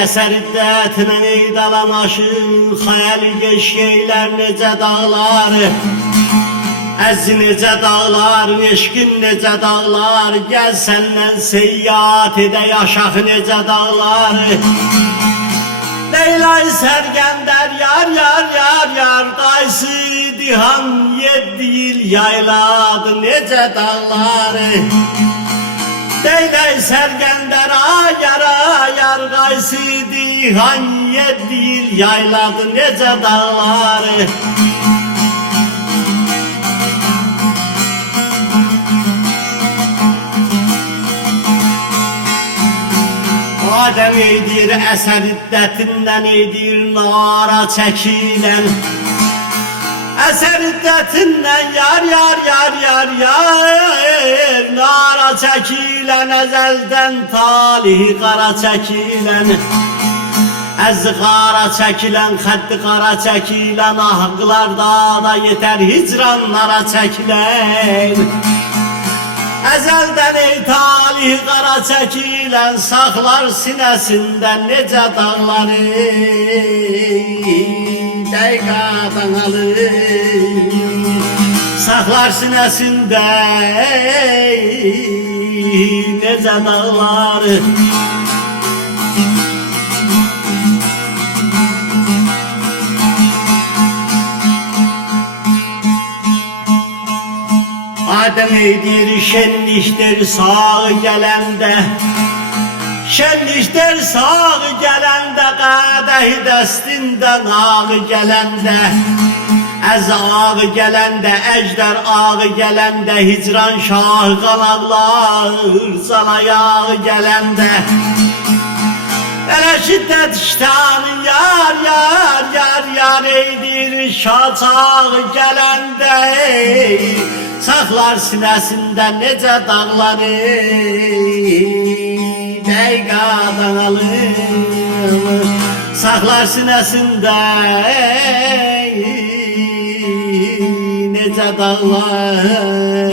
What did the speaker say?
əsəriddətinin eydalanaşın xəyali geçkeylər necə dağlar, əzi necə dağlar, eşqin necə dağlar, gəl səndən seyyat edə yaşaq necə dağlar. Leylay sərgəndər yar yar yar yar, daysı dihan 7 il yayladı necə dağlar. Leylay sərgəndər ayar ayar, daysı dihan 7 il yayladı necə dağlar. Adəm eydir əsəriddətindən eydir nara çəkilən, əsəriddətindən yar yar yar yar yar, nara çəkilən, əzəldən talihi qara çəkilən, əzi qara çəkilən, xəddi qara çəkilən, ahqlarda da yetər hicranlara çəkilən. Əzəldən ey talih qara çəkilən, saxlar sinəsində necə dağları, dəqiqadan alır. Saxlar sinəsində necə dağları. Adəm eydir şenlikdir sağ gələndə, şenlikdir sağ gələndə, qədəhi dəstindən ağ gələndə, əz ağ gələndə, əjdər ağ gələndə, hicran şah qanaqlar salayağı gələndə. Elə şiddət iştanı yar yar yar yar eydir şaçaq gələndə, saxlar sinəsində necə dağları, dəqiqadan alır. Saxlar sinəsində necə dağlar.